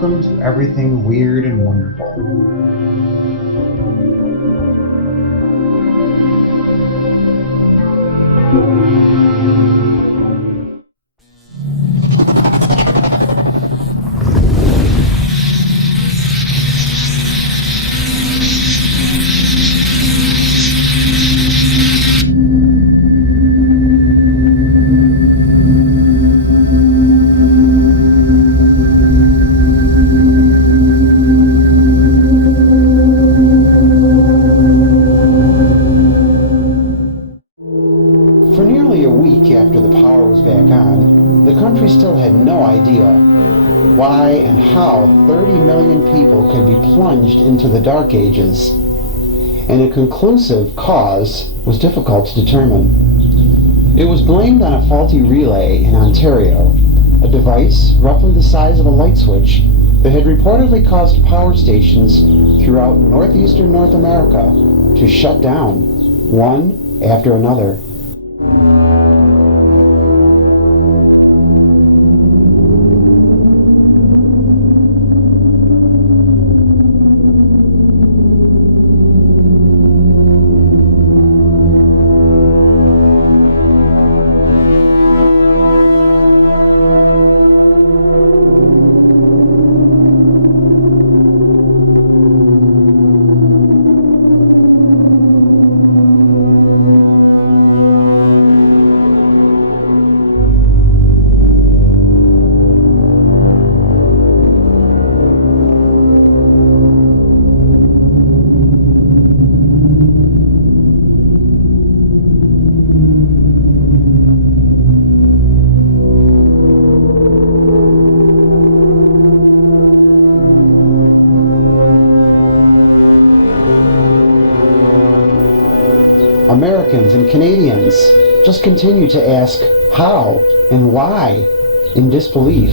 welcome to Everything Weird and Wonderful. For nearly a week after the power was back on, the country still had no idea why and how 30 million people could be plunged into the Dark Ages, and a conclusive cause was difficult to determine. It was blamed on a faulty relay in Ontario, a device roughly the size of a light switch that had reportedly caused power stations throughout northeastern North America to shut down, one after another. Americans and Canadians just continue to ask how and why in disbelief.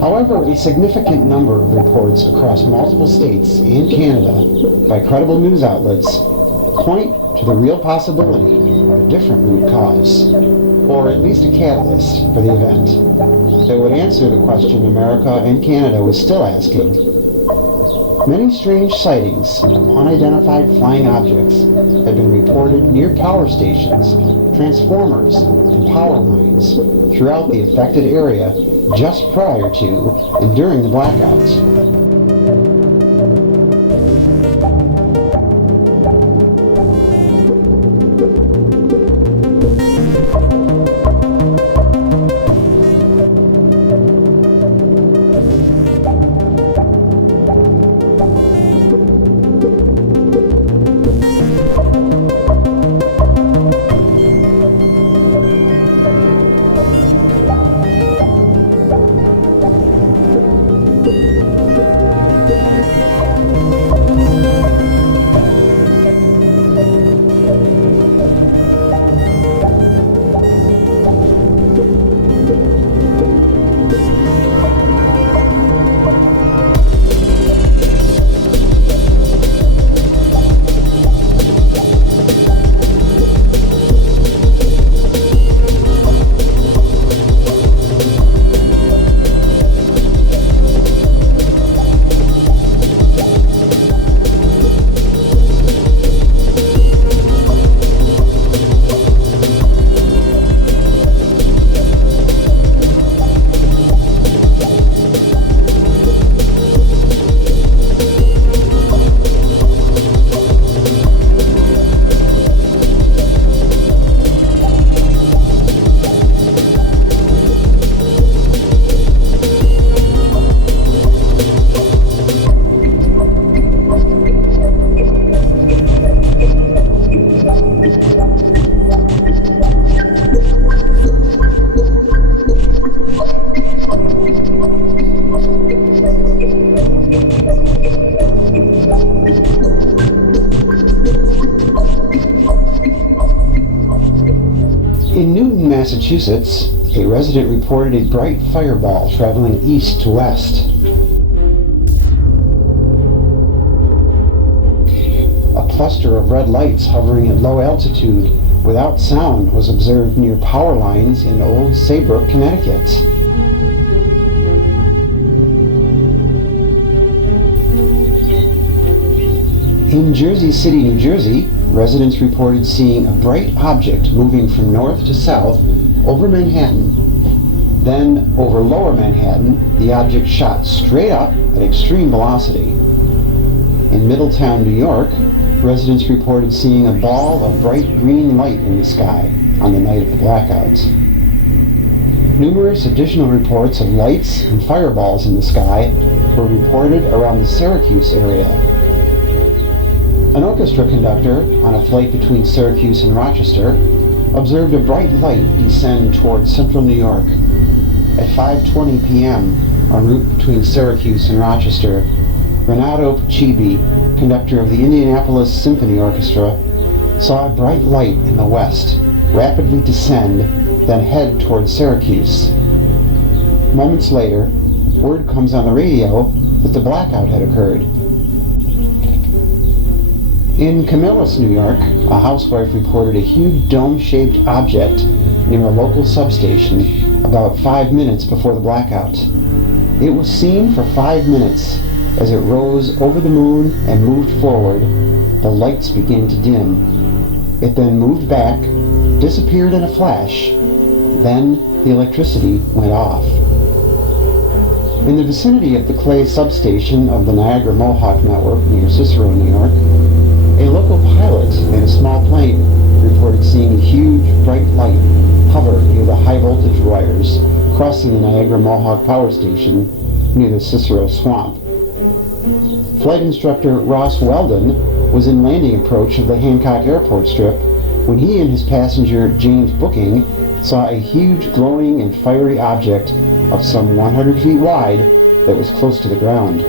However, a significant number of reports across multiple states and Canada by credible news outlets point to the real possibility of a different root cause, or at least a catalyst for the event, that would answer the question America and Canada was still asking. Many strange sightings of unidentified flying objects have been reported near power stations, transformers, and power lines throughout the affected area just prior to and during the blackouts. In Newton, Massachusetts, a resident reported a bright fireball traveling east to west. A cluster of red lights hovering at low altitude without sound was observed near power lines in Old Saybrook, Connecticut. In Jersey City, New Jersey, residents reported seeing a bright object moving from north to south over Manhattan. Then, over lower Manhattan, the object shot straight up at extreme velocity. In Middletown, New York, residents reported seeing a ball of bright green light in the sky on the night of the blackout. Numerous additional reports of lights and fireballs in the sky were reported around the Syracuse area. An orchestra conductor on a flight between Syracuse and Rochester observed a bright light descend towards central New York. At 5:20 p.m. en route between Syracuse and Rochester, Renato Pacibi, conductor of the Indianapolis Symphony Orchestra, saw a bright light in the west rapidly descend, then head towards Syracuse. Moments later, word comes on the radio that the blackout had occurred. In Camillus, New York, a housewife reported a huge dome-shaped object near a local substation about 5 minutes before the blackout. It was seen for 5 minutes. As it rose over the moon and moved forward, the lights began to dim. It then moved back, disappeared in a flash. Then the electricity went off. In the vicinity of the Clay substation of the Niagara Mohawk Network near Cicero, New York, a local pilot in a small plane reported seeing a huge bright light hover near the high voltage wires crossing the Niagara Mohawk power station near the Cicero swamp. Flight instructor Ross Weldon was in landing approach of the Hancock Airport Strip when he and his passenger James Booking saw a huge glowing and fiery object of some 100 feet wide that was close to the ground.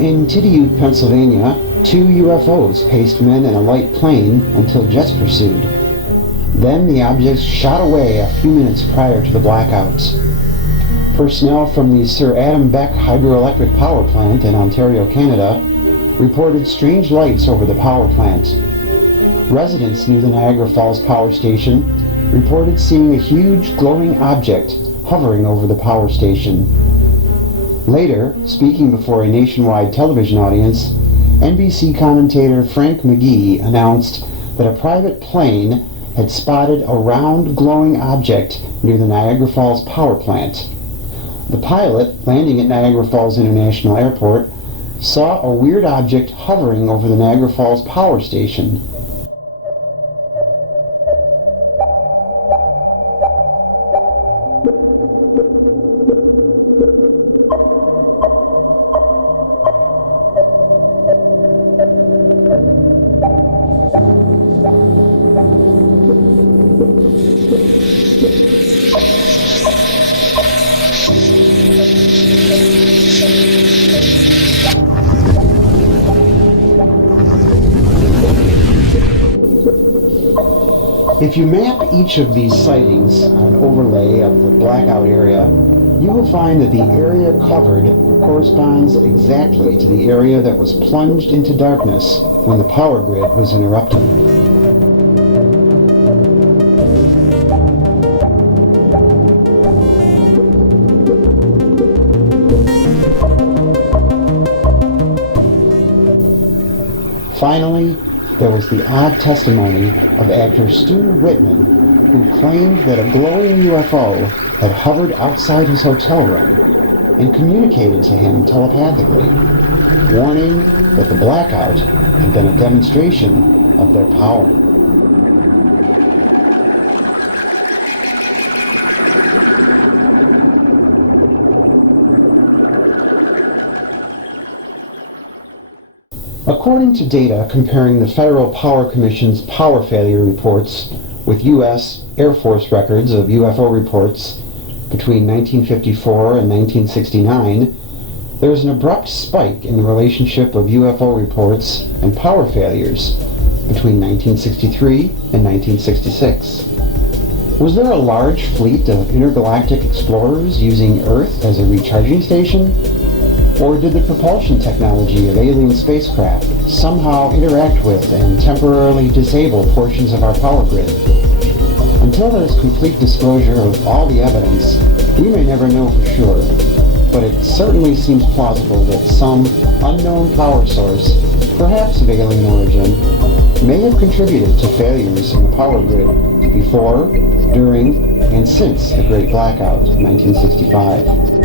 In Tidiute, Pennsylvania, 2 UFOs paced men in a light plane until jets pursued. Then the objects shot away a few minutes prior to the blackouts. Personnel from the Sir Adam Beck hydroelectric power plant in Ontario, Canada, reported strange lights over the power plant. Residents near the Niagara Falls power station reported seeing a huge glowing object hovering over the power station. Later, speaking before a nationwide television audience, NBC commentator Frank McGee announced that a private plane had spotted a round glowing object near the Niagara Falls power plant. The pilot, landing at Niagara Falls International Airport, saw a weird object hovering over the Niagara Falls power station. If you map each of these sightings on an overlay of the blackout area, you will find that the area covered corresponds exactly to the area that was plunged into darkness when the power grid was interrupted. Finally, there was the odd testimony of actor Stu Whitman, who claimed that a glowing UFO had hovered outside his hotel room and communicated to him telepathically, warning that the blackout had been a demonstration of their power. According to data comparing the Federal Power Commission's power failure reports with U.S. Air Force records of UFO reports between 1954 and 1969, there is an abrupt spike in the relationship of UFO reports and power failures between 1963 and 1966. Was there a large fleet of intergalactic explorers using Earth as a recharging station? Or did the propulsion technology of alien spacecraft somehow interact with and temporarily disable portions of our power grid? Until there's complete disclosure of all the evidence, we may never know for sure, but it certainly seems plausible that some unknown power source, perhaps of alien origin, may have contributed to failures in the power grid before, during, and since the Great Blackout of 1965.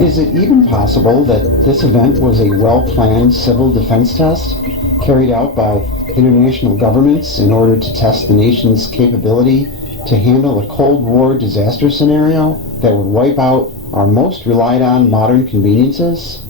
Is it even possible that this event was a well-planned civil defense test carried out by international governments in order to test the nation's capability to handle a Cold War disaster scenario that would wipe out our most relied on modern conveniences?